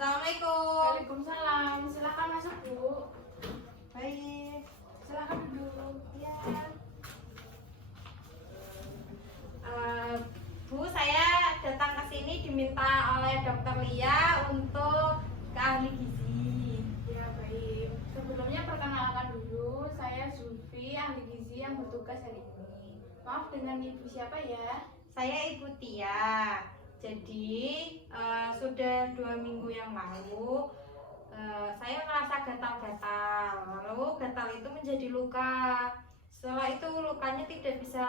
Assalamualaikum. Waalaikumsalam. Silakan masuk, Bu. Baik. Silakan duduk. Ya. Bu, saya datang ke sini diminta oleh Dokter Lia untuk ke ahli gizi. Ya, baik. Sebelumnya perkenalkan dulu, saya Zulfi, ahli gizi yang bertugas hari ini. Maaf, dengan Ibu siapa ya? Saya Ibu Tia. Jadi sudah 2 minggu yang lalu saya merasa gatal-gatal. Lalu gatal itu menjadi luka. Setelah itu lukanya tidak bisa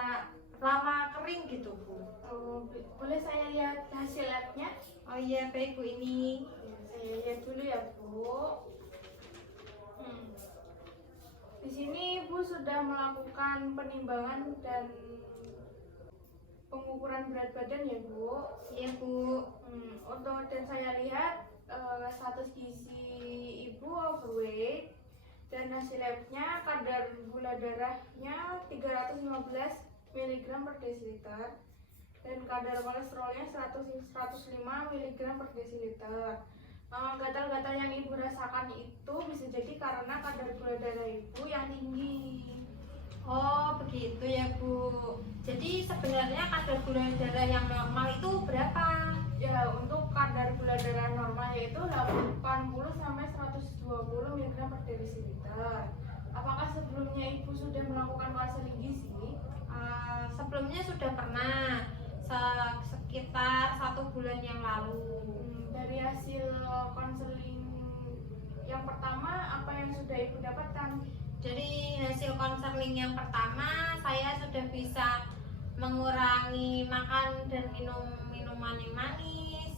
lama kering gitu, Bu. Oh, boleh saya lihat hasil labnya? Oh iya, baik Bu, ini. Ya, saya lihat dulu ya, Bu. Di sini Ibu sudah melakukan penimbangan dan pengukuran berat badan ya, Bu. Iya, Bu. Dan saya lihat status gizi Ibu overweight dan hasil labnya kadar gula darahnya 315 mg per desiliter dan kadar kolesterolnya 105 mg per desiliter. Gatal-gatal yang Ibu rasakan itu bisa jadi karena kadar gula darah Ibu yang tinggi. Oh, begitu ya, Bu. Jadi sebenarnya kadar gula darah yang normal itu berapa? Ya, untuk kadar gula darah normal yaitu 80 sampai 120 mg per desiliter. Apakah sebelumnya Ibu sudah melakukan konseling gizi? Sebelumnya sudah pernah sekitar 1 bulan yang lalu. Dari hasil konseling yang pertama, apa yang sudah Ibu dapatkan? Dari hasil konseling yang pertama, saya sudah bisa mengurangi makan dan minum minuman yang manis.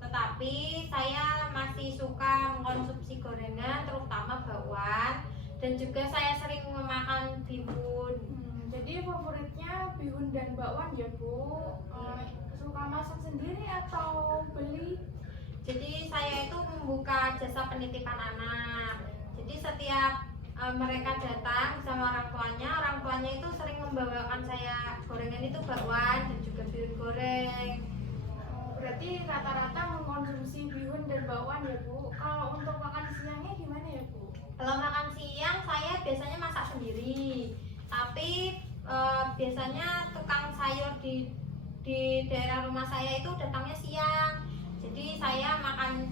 Tetapi saya masih suka mengkonsumsi gorengan, terutama bakwan, dan juga saya sering memakan bihun. Jadi favoritnya bihun dan bakwan ya, Bu. Suka masak sendiri atau beli? Jadi saya itu membuka jasa penitipan anak. Jadi setiap mereka datang sama orang tuanya itu sering membawakan saya gorengan itu bakwan dan juga bihun goreng. Berarti rata-rata mengkonsumsi bihun dan bakwan ya, Bu. Kalau untuk makan siangnya gimana ya, Bu? Kalau makan siang saya biasanya masak sendiri. Tapi biasanya tukang sayur di daerah rumah saya itu datangnya siang. Jadi saya makan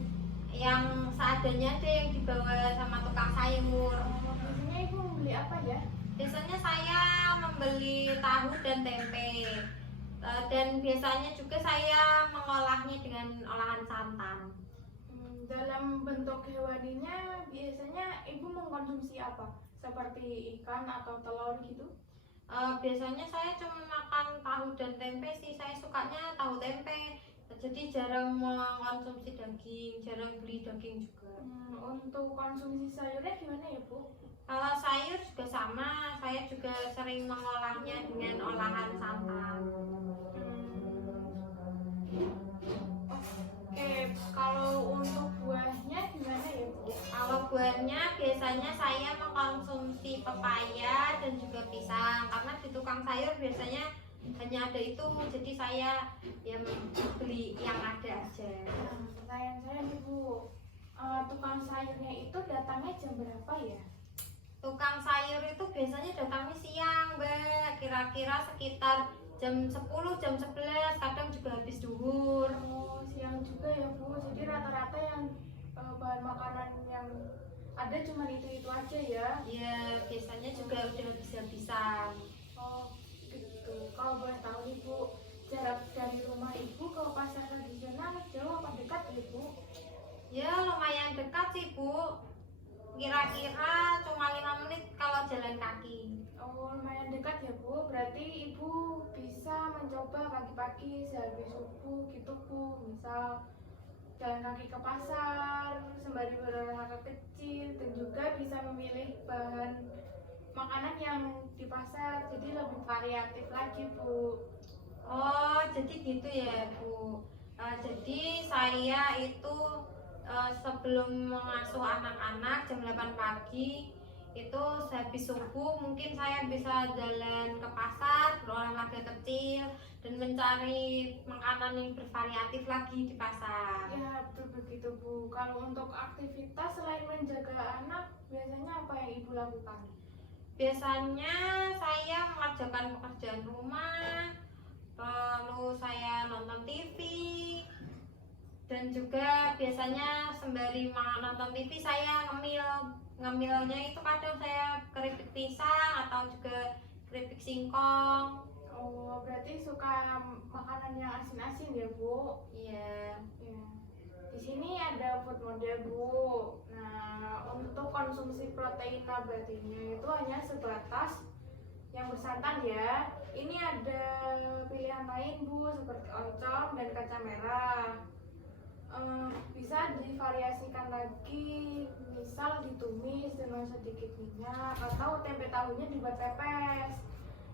yang seadanya deh yang dibawa sama tukang sayur. Biasanya Ibu membeli apa ya? Biasanya saya membeli tahu dan tempe. Dan biasanya juga saya mengolahnya dengan olahan santan. Dalam bentuk hewaninya biasanya Ibu mengkonsumsi apa? Seperti ikan atau telur gitu? Biasanya saya cuma makan tahu dan tempe sih. Saya sukanya tahu tempe. Jadi jarang mengkonsumsi daging, jarang beli daging juga. Untuk konsumsi sayurnya gimana ya, Bu? Kalau sayur juga sama, saya juga sering mengolahnya dengan olahan santan. Oke, kalau untuk buahnya gimana ya, Bu? Kalau buahnya biasanya saya mengkonsumsi pepaya dan juga pisang, karena di tukang sayur biasanya hanya ada itu, jadi saya ya beli yang ada aja. Pertanyaan saya nih, Bu, tukang sayurnya itu datangnya jam berapa ya? Tukang sayur itu biasanya datangnya siang, Mbak. Kira-kira sekitar jam 10, jam 11, kadang juga habis duhur. Oh, siang juga ya, Bu. Jadi rata-rata yang bahan makanan yang ada cuma itu aja ya? Ya, biasanya juga udah habis-habisan. Oh, gitu. Kalau boleh tahu nih, Bu, jarak dari rumah Ibu ke pasar tradisional jauh apa dekat ya, Bu? Ya, lumayan dekat sih, Bu. Kira-kira cuma 5 menit kalau jalan kaki. Oh, lumayan dekat ya, Bu. Berarti Ibu bisa mencoba pagi-pagi sehabis subuh gitu, Bu. Misal jalan kaki ke pasar sembari berolahraga kecil, dan juga bisa memilih bahan makanan yang di pasar, jadi lebih variatif lagi, Bu. Oh, jadi gitu ya, Bu. Jadi saya itu sebelum mengasuh anak-anak jam 8 pagi itu sehabis subuh mungkin saya bisa jalan ke pasar, berolahraga kecil dan mencari makanan yang bervariatif lagi di pasar. Ya, betul begitu, Bu. Kalau untuk aktivitas selain menjaga anak, biasanya apa yang Ibu lakukan? Biasanya saya mengerjakan pekerjaan rumah, lalu saya nonton TV, dan juga biasanya sembari nonton TV saya ngemilnya itu kadang saya keripik pisang atau juga keripik singkong. Oh, berarti suka makanan yang asin-asin ya, Bu? Iya. Ya. Di sini ada food model, Bu. Nah, untuk konsumsi protein nabatinya itu hanya sebatas yang bersantan ya. Ini ada pilihan lain, Bu, seperti oncom dan kacang merah. Bisa divariasikan lagi, misal ditumis dengan sedikit minyak atau tempe tahunya dibuat pepes.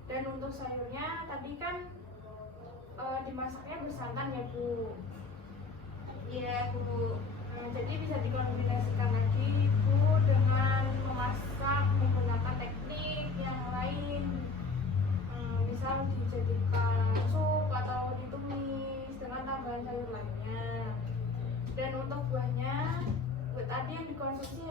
Dan untuk sayurnya tadi kan dimasaknya bersantan ya, Bu. Iya, Bu. Jadi bisa dikombinasikan lagi, Bu, dengan memasak menggunakan teknik yang lain. Misal dijadikan sup atau ditumis dengan tambahan sayur lainnya. Dan untuk buahnya, tadi yang dikonsumsi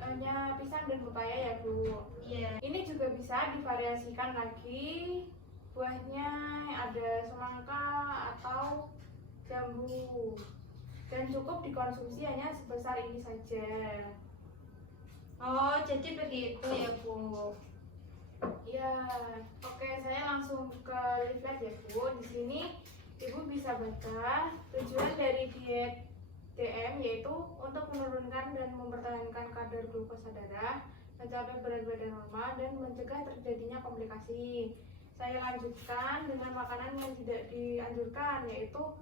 hanya pisang dan pepaya ya, Bu. Iya. Ini juga bisa divariasikan lagi. Buahnya ada semangka atau jambu. Dan cukup dikonsumsi hanya sebesar ini saja. Oh, jadi begitu ya, Bu. Ya, oke, saya langsung ke leaflet ya, Bu. Di sini Ibu bisa baca tujuan dari diet DM yaitu untuk menurunkan dan mempertahankan kadar glukosa darah, mencapai berat badan normal dan mencegah terjadinya komplikasi. Saya lanjutkan dengan makanan yang tidak dianjurkan yaitu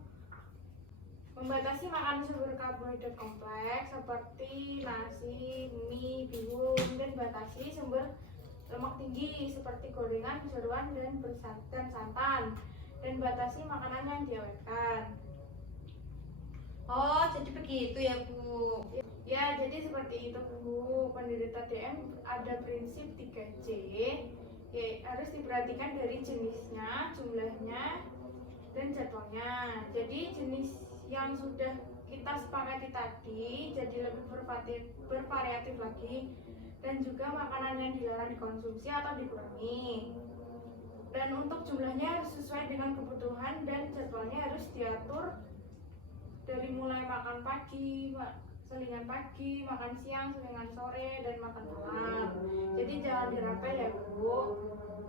membatasi makan sumber karbohidrat kompleks seperti nasi, mie, bihun, dan batasi sumber lemak tinggi seperti gorengan, jeroan, dan santan, dan batasi makanan yang diawetkan. Oh, jadi begitu ya, Bu. Ya, jadi seperti itu, Bu. Penderita DM ada prinsip 3C. Ya, harus diperhatikan dari jenisnya, jumlahnya, dan jadwalnya. Jadi jenis yang sudah kita sepakati tadi jadi lebih bervariatif lagi, dan juga makanan yang dilarang dikonsumsi atau dikurangi. Dan untuk jumlahnya harus sesuai dengan kebutuhan dan jadwalnya harus diatur dari mulai makan pagi, selingan pagi, makan siang, selingan sore, dan makan malam. Jadi jangan dirapel ya, Bu.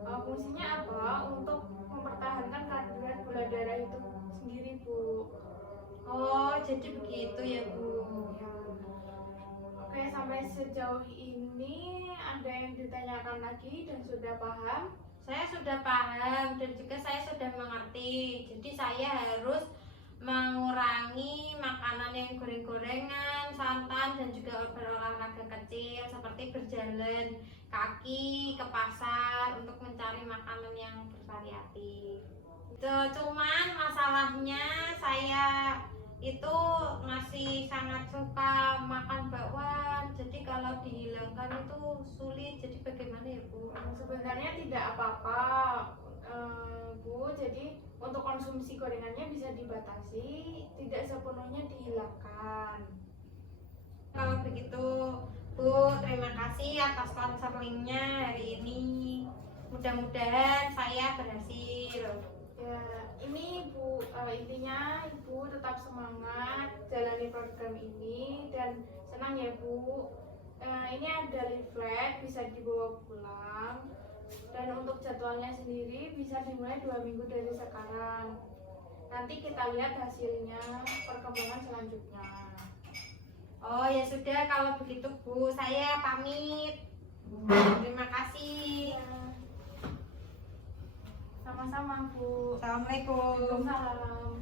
Fungsinya apa? Untuk mempertahankan kadar gula darah itu sendiri, Bu. Oh, jadi begitu ya, Bu. Ya. Oke, sampai sejauh ini ada yang ditanyakan lagi dan sudah paham? Saya sudah paham dan juga saya sudah mengerti. Jadi saya harus mengurangi makanan yang goreng-gorengan, santan, dan juga berolahraga kecil seperti berjalan kaki ke pasar untuk mencari makanan yang bervariatif. Cuman masalahnya saya itu masih sangat suka makan bakwan. Jadi kalau dihilangkan itu sulit. Jadi bagaimana ya, Bu? Sebenarnya tidak apa-apa, Bu. Jadi untuk konsumsi gorengannya bisa dibatasi, tidak sepenuhnya dihilangkan. Kalau begitu, Bu, terima kasih atas konselingnya hari ini. Mudah-mudahan saya berhasil. Ya, ini Bu, intinya Ibu tetap semangat jalani program ini dan senang ya, Bu. Ini ada leaflet bisa dibawa pulang. Dan untuk jadwalnya sendiri bisa dimulai 2 minggu dari sekarang. Nanti kita lihat hasilnya, perkembangan selanjutnya. Oh ya sudah, kalau begitu Bu, saya pamit. Terima kasih. Ya. Sama-sama, Bu. Assalamualaikum. Waalaikumsalam.